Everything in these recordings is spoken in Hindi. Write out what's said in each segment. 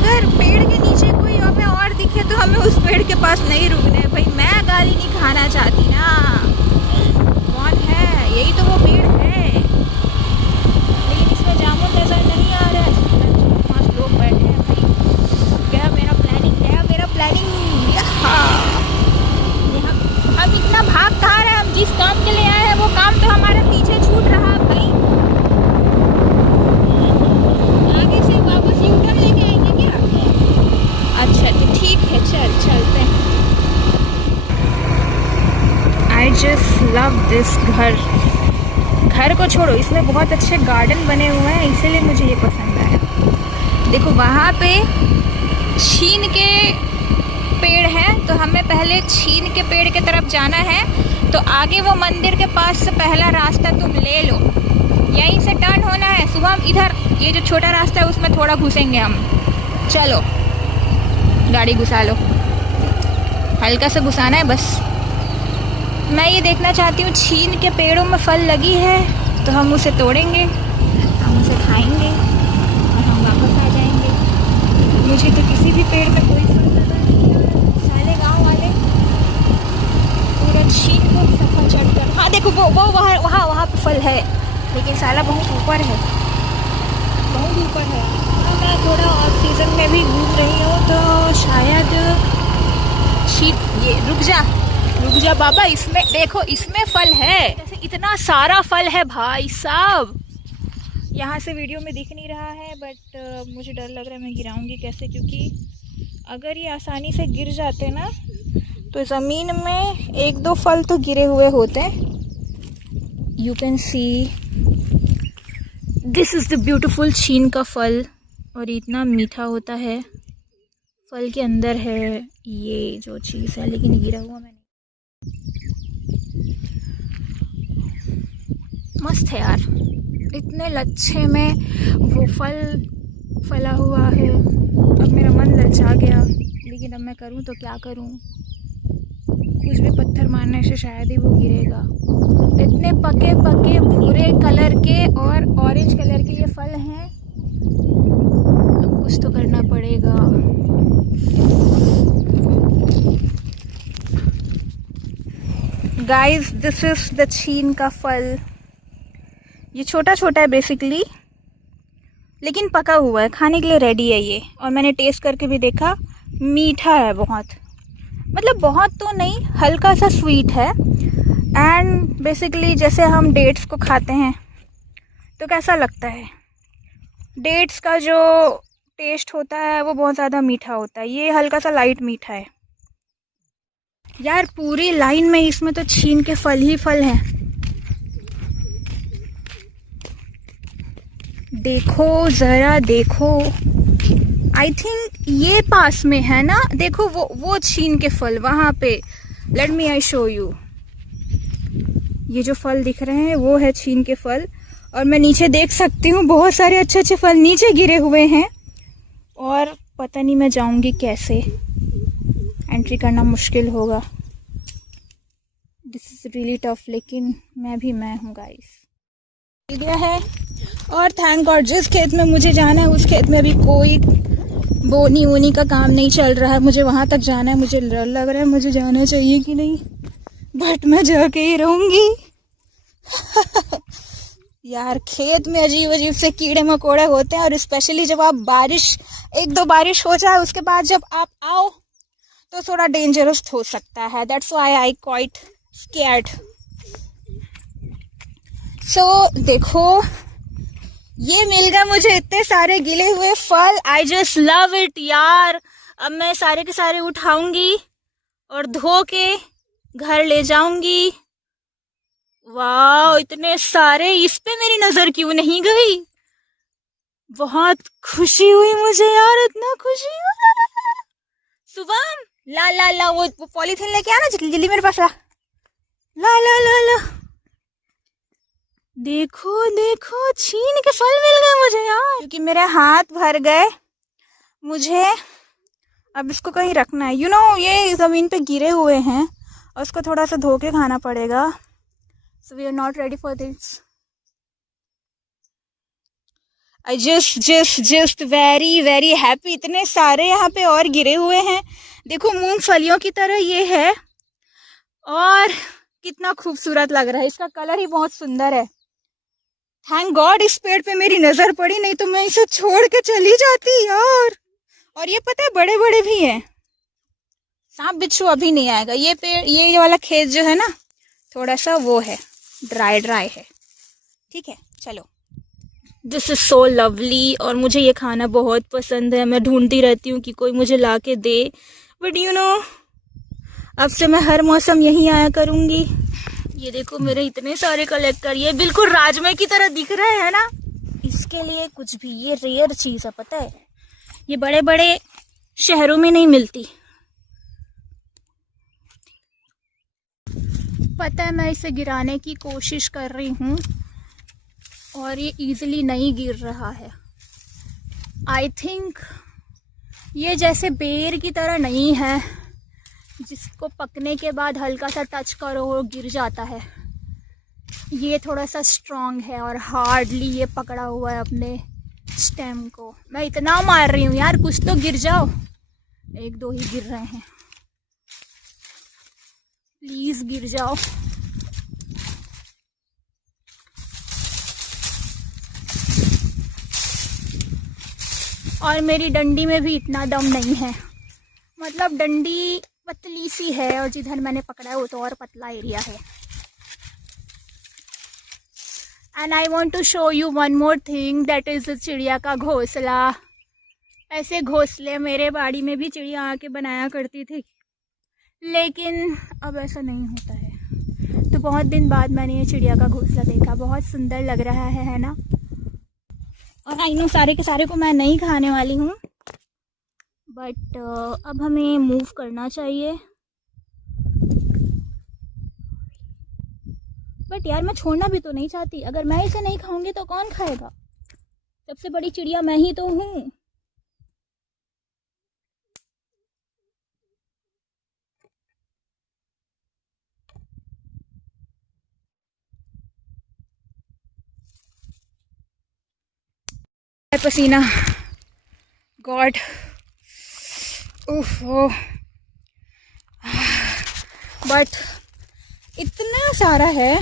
अगर पेड़ के नीचे कोई हमें और दिखे तो हमें उस पेड़ के पास नहीं रुकना है भाई। मैं गाली नहीं खाना चाहती ना। कौन है? यही तो वो पेड़ है, लेकिन इसमें जामुन नजर नहीं आ रहा है। 5 लोग बैठे हैं भाई। क्या मेरा प्लानिंग है? मेरा प्लानिंग हम इतना भाग कहाँ रहे? हम जिस काम के लिए आए हैं वो काम तो हमारे पीछे छूट रहा भाई। आगे से वापस यूटर्न लेके आएंगे क्या? अच्छा तो ठीक है, चलते हैं। आई जस्ट लव दिस घर को छोड़ो, इसमें बहुत अच्छे गार्डन बने हुए हैं, इसीलिए मुझे ये पसंद आया। देखो वहाँ पे छीन के पेड़ है, तो हमें पहले छीन के पेड़ की तरफ जाना है। तो आगे वो मंदिर के पास से पहला रास्ता तुम ले लो, यहीं से टर्न होना है। सुबह इधर ये जो छोटा रास्ता है उसमें थोड़ा घुसेंगे हम। चलो गाड़ी घुसा लो, हल्का से घुसाना है बस। मैं ये देखना चाहती हूँ छीन के पेड़ों में फल लगी है तो हम उसे तोड़ेंगे, हम उसे खाएंगे और हम वापस आ जाएंगे। मुझे तो किसी भी पेड़ में कोई फल लगा नहीं है। साले गाँव वाले पूरा छीन को सफा चढ़कर, हाँ देखो वो वहाँ पे फल है, लेकिन साला बहुत ऊपर है, बहुत ऊपर है। मैं थोड़ा ऑफ सीजन में भी घूम रही हूँ तो शायद ये रुक जा बाबा, इसमें देखो इसमें फल है। जैसे इतना सारा फल है भाई साहब। यहाँ से वीडियो में दिख नहीं रहा है बट मुझे डर लग रहा है मैं गिराऊंगी कैसे, क्योंकि अगर ये आसानी से गिर जाते ना तो ज़मीन में 1-2 फल तो गिरे हुए होते। You can see this is the beautiful छीन का फल, और इतना मीठा होता है। फल के अंदर है ये जो चीज़ है, लेकिन गिरा हुआ मैंने। मस्त है यार, इतने लच्छे में वो फल फला हुआ है। अब मेरा मन ललचा गया, लेकिन अब मैं करूँ तो क्या करूँ? कुछ भी पत्थर मारने से शायद ही वो गिरेगा। इतने पके भूरे कलर के और ऑरेंज कलर के ये फल हैं। अब कुछ तो करना पड़ेगा। गाइस दिस इज द छीन का फल। ये छोटा है बेसिकली, लेकिन पका हुआ है, खाने के लिए रेडी है ये। और मैंने टेस्ट करके भी देखा, मीठा है बहुत, मतलब बहुत तो नहीं, हल्का सा स्वीट है। एंड बेसिकली जैसे हम डेट्स को खाते हैं तो कैसा लगता है, डेट्स का जो टेस्ट होता है वो बहुत ज़्यादा मीठा होता है, ये हल्का सा लाइट मीठा है। यार पूरी लाइन में इसमें तो छीन के फल ही फल हैं। देखो ज़रा देखो, आई थिंक ये पास में है ना, देखो वो छीन के फल वहाँ पे। Let me I show you. ये जो फल दिख रहे हैं वो है छीन के फल, और मैं नीचे देख सकती हूँ बहुत सारे अच्छे फल नीचे गिरे हुए हैं। और पता नहीं मैं जाऊँगी कैसे, एंट्री करना मुश्किल होगा। दिस इज़ रियली टफ, लेकिन मैं हूँ गाइस। गया है, और थैंक गॉड जिस खेत में मुझे जाना है उस खेत में अभी कोई बोनी वोनी का काम नहीं चल रहा है। मुझे वहाँ तक जाना है, मुझे डर लग रहा है मुझे जाना चाहिए कि नहीं, बट मैं जाके ही रहूँगी। यार खेत में अजीब से कीड़े मकोड़े होते हैं, और स्पेशली जब आप 1-2 बारिश हो जाए उसके बाद जब आप आओ तो थोड़ा डेंजरस हो सकता है। That's why I quite scared. So देखो ये मिल गया मुझे इतने सारे गिले हुए फल। आई जस्ट लव इट यार। अब मैं सारे के सारे उठाऊंगी और धो के घर ले जाऊंगी। वाह इतने सारे, इस पे मेरी नजर क्यों नहीं गई? बहुत खुशी हुई मुझे यार, इतना खुशी हुआ। शुभम ला वो पॉलीथीन लेके आना जल्दी मेरे पास। ला देखो छीन के फल मिल गए मुझे यार, क्योंकि मेरे हाथ भर गए। मुझे अब इसको कहीं रखना है। ये ज़मीन पे गिरे हुए हैं और उसको थोड़ा सा धो के खाना पड़ेगा। So we are not ready for this. I just very very happy. इतने सारे यहाँ पे और गिरे हुए हैं, देखो मूंगफलियों की तरह ये है, और कितना खूबसूरत लग रहा है, इसका कलर ही बहुत सुंदर है। थैंक गॉड इस पेड़ पे मेरी नजर पड़ी, नहीं तो मैं इसे छोड़ के चली जाती यार। और ये पता है बड़े बड़े भी हैं, सांप बिच्छू अभी नहीं आएगा। ये पेड़, ये वाला खेत जो है ना, थोड़ा सा वो है, ड्राई है। ठीक है, चलो। दिस इज सो लवली, और मुझे ये खाना बहुत पसंद है। मैं ढूंढती रहती हूँ कि कोई मुझे ला के दे, बट यू नो अब से मैं हर मौसम यहीं आया करूँगी। ये देखो मेरे इतने सारे कलेक्ट कर, ये बिल्कुल राजमे की तरह दिख रहे हैं ना, इसके लिए कुछ भी, ये रेयर चीज़ है पता है, ये बड़े बड़े शहरों में नहीं मिलती। पता है मैं इसे गिराने की कोशिश कर रही हूँ और ये इजीली नहीं गिर रहा है। आई थिंक ये जैसे बेर की तरह नहीं है, जिसको पकने के बाद हल्का सा टच करो वो गिर जाता है। ये थोड़ा सा स्ट्रॉन्ग है और हार्डली ये पकड़ा हुआ है अपने स्टेम को। मैं इतना मार रही हूँ यार, कुछ तो गिर जाओ। एक दो ही गिर रहे हैं, प्लीज गिर जाओ। और मेरी डंडी में भी इतना दम नहीं है, मतलब डंडी पतली सी है और जिधर मैंने पकड़ा है वो तो और पतला एरिया है। And I want to show you one more thing, that is चिड़िया का घोंसला। ऐसे घोंसले मेरे बाड़ी में भी चिड़िया आके बनाया करती थी, लेकिन अब ऐसा नहीं होता है। तो बहुत दिन बाद मैंने ये चिड़िया का घोंसला देखा, बहुत सुंदर लग रहा है ना। और आई नो सारे के सारे को मैं नहीं खाने वाली हूँ, बट अब हमें मूव करना चाहिए। बट यार मैं छोड़ना भी तो नहीं चाहती, अगर मैं इसे नहीं खाऊंगी तो कौन खाएगा? सबसे बड़ी चिड़िया मैं ही तो हूँ। पसीना, गॉड, ओहो। बट इतना सारा है,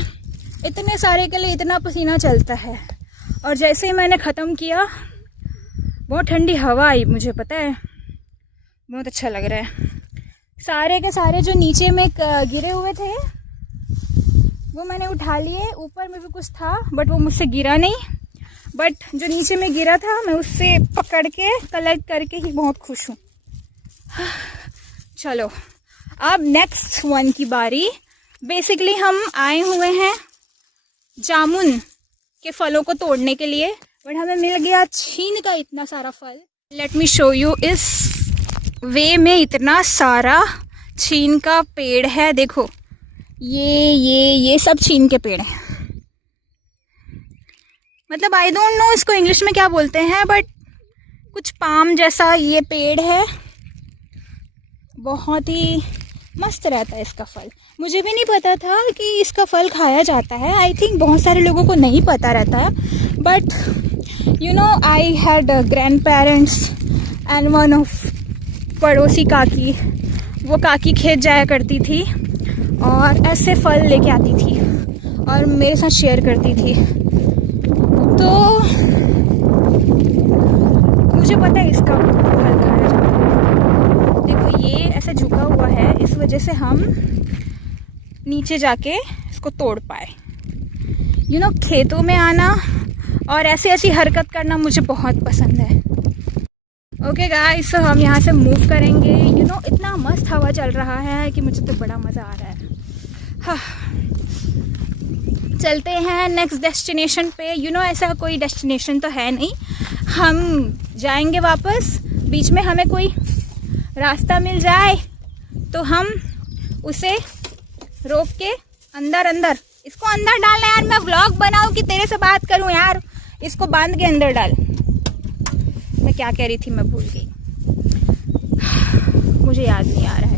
इतने सारे के लिए इतना पसीना चलता है। और जैसे ही मैंने ख़त्म किया, बहुत ठंडी हवा आई, मुझे पता है, बहुत अच्छा लग रहा है। सारे के सारे जो नीचे में गिरे हुए थे वो मैंने उठा लिए। ऊपर में भी कुछ था बट वो मुझसे गिरा नहीं, बट जो नीचे में गिरा था मैं उससे पकड़ के कलेक्ट करके ही बहुत खुश हूँ। चलो अब नेक्स्ट वन की बारी। बेसिकली हम आए हुए हैं जामुन के फलों को तोड़ने के लिए, बट हमें मिल गया छीन का इतना सारा फल। Let me show you. इस वे में इतना सारा छीन का पेड़ है, देखो ये सब छीन के पेड़ हैं। मतलब आई डोंट नो इसको इंग्लिश में क्या बोलते हैं, बट कुछ पाम जैसा ये पेड़ है। बहुत ही मस्त रहता है इसका फल। मुझे भी नहीं पता था कि इसका फल खाया जाता है। आई थिंक बहुत सारे लोगों को नहीं पता रहता है, but you know I had grand parents and one of पड़ोसी काकी, वो काकी खेत जाया करती थी और ऐसे फल लेके आती थी और मेरे साथ शेयर करती थी। तो मुझे पता है इसका फल खाया जाता है। देखो ये ऐसे झुका हुआ है, इस वजह से हम नीचे जाके इसको तोड़ पाए। यू नो खेतों में आना और ऐसी ऐसी हरकत करना मुझे बहुत पसंद है। ओके गाइस, तो हम यहाँ से मूव करेंगे। यू नो इतना मस्त हवा चल रहा है कि मुझे तो बड़ा मज़ा आ रहा है। हाँ, चलते हैं नेक्स्ट डेस्टिनेशन पे। यू नो ऐसा कोई डेस्टिनेशन तो है नहीं, हम जाएंगे वापस। बीच में हमें कोई रास्ता मिल जाए तो हम उसे रोक के अंदर इसको अंदर डालना। यार मैं व्लॉग बनाऊं कि तेरे से बात करूं यार? इसको बांध के अंदर डाल। मैं क्या कह रही थी मैं भूल गई, मुझे याद नहीं आ रहा है।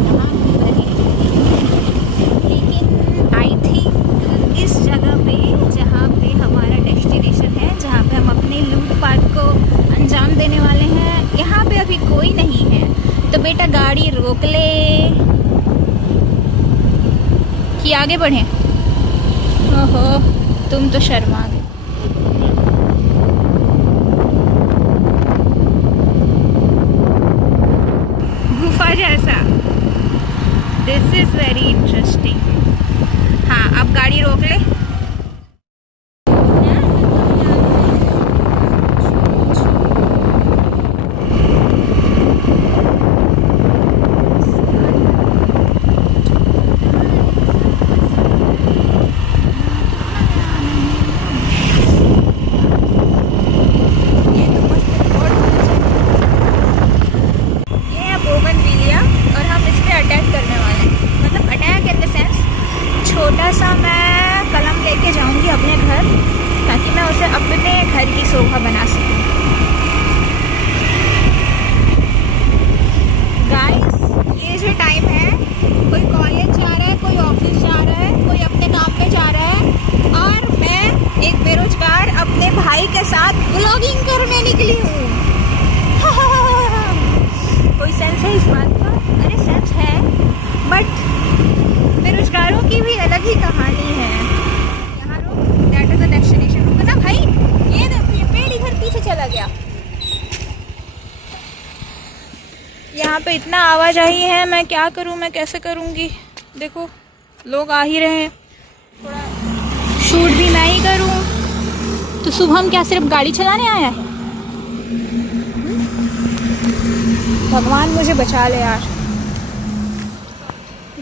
कहाँ घूम रहे हैं, लेकिन आई थिंक इस जगह पे जहाँ पे हमारा डेस्टिनेशन है, जहाँ पे हम अपने लूटपाट को अंजाम देने वाले हैं, यहाँ पे अभी कोई नहीं है। तो बेटा गाड़ी रोक ले कि आगे बढ़ें। ओहो, तुम तो शर्मा गए। गुफा जैसा, दिस इज वेरी इंटरेस्टिंग। हाँ, अब गाड़ी रोक ले। छोटा सा मैं कलम लेके जाऊंगी अपने घर, ताकि मैं उसे अपने घर की शोभा बना सकूं। गाइस, ये जो टाइम है, कोई कॉलेज जा रहा है, कोई ऑफिस जा रहा है, कोई अपने काम पे जा रहा है, और मैं एक बेरोजगार अपने भाई के साथ व्लॉगिंग करने निकली हूँ। कोई सेंस है इस बात का? अरे सेंस है, बट बेरोजगारों की भी अलग ही कहानी है। यहाँ रुक, दैट इज द डेस्टिनेशन। रुको ना भाई, ये पेड़ इधर पीछे चला गया। यहाँ पे इतना आवाजाही है, मैं क्या करूँ, मैं कैसे करूँगी? देखो लोग आ ही रहे हैं, थोड़ा शूट भी मैं ही करूँ। तो शुभम क्या सिर्फ गाड़ी चलाने आया है? भगवान मुझे बचा ले यार।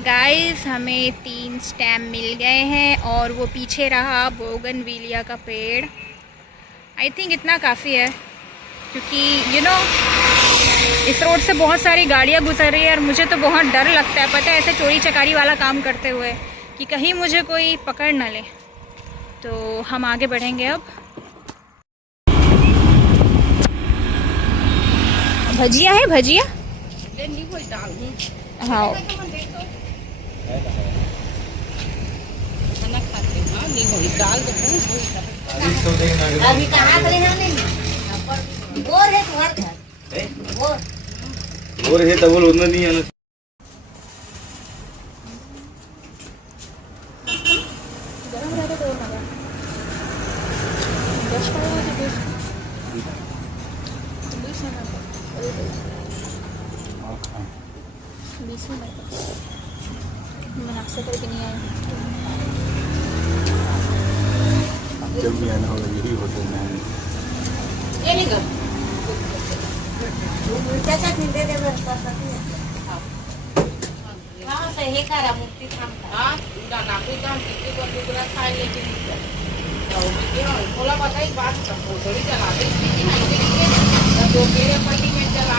गाइस, हमें 3 स्टेम मिल गए हैं और वो पीछे रहा बोगनविलिया का पेड़। आई थिंक इतना काफ़ी है, क्योंकि इस रोड से बहुत सारी गाड़ियाँ गुजर रही है और मुझे तो बहुत डर लगता है, पता है, ऐसे चोरी चकारी वाला काम करते हुए, कि कहीं मुझे कोई पकड़ ना ले। तो हम आगे बढ़ेंगे अब। भजिया है, भजिया। हाँ, अभी कहाँ खड़े हैं? बोर है तुम्हारे घर? बोर है तो बोल, उतना नहीं है। करके नहीं आए। जब भी आना होगा यही होटल में आएंगे। ये नहीं कर चाचा दे दे बस हां सही करा मुक्ति काम का। हां उड़ा ना कोई काम किसी को दुगला खाए लेकिन तो क्या बोला बताई बात सब थोड़ी चला दे, तो मेरे पति में चला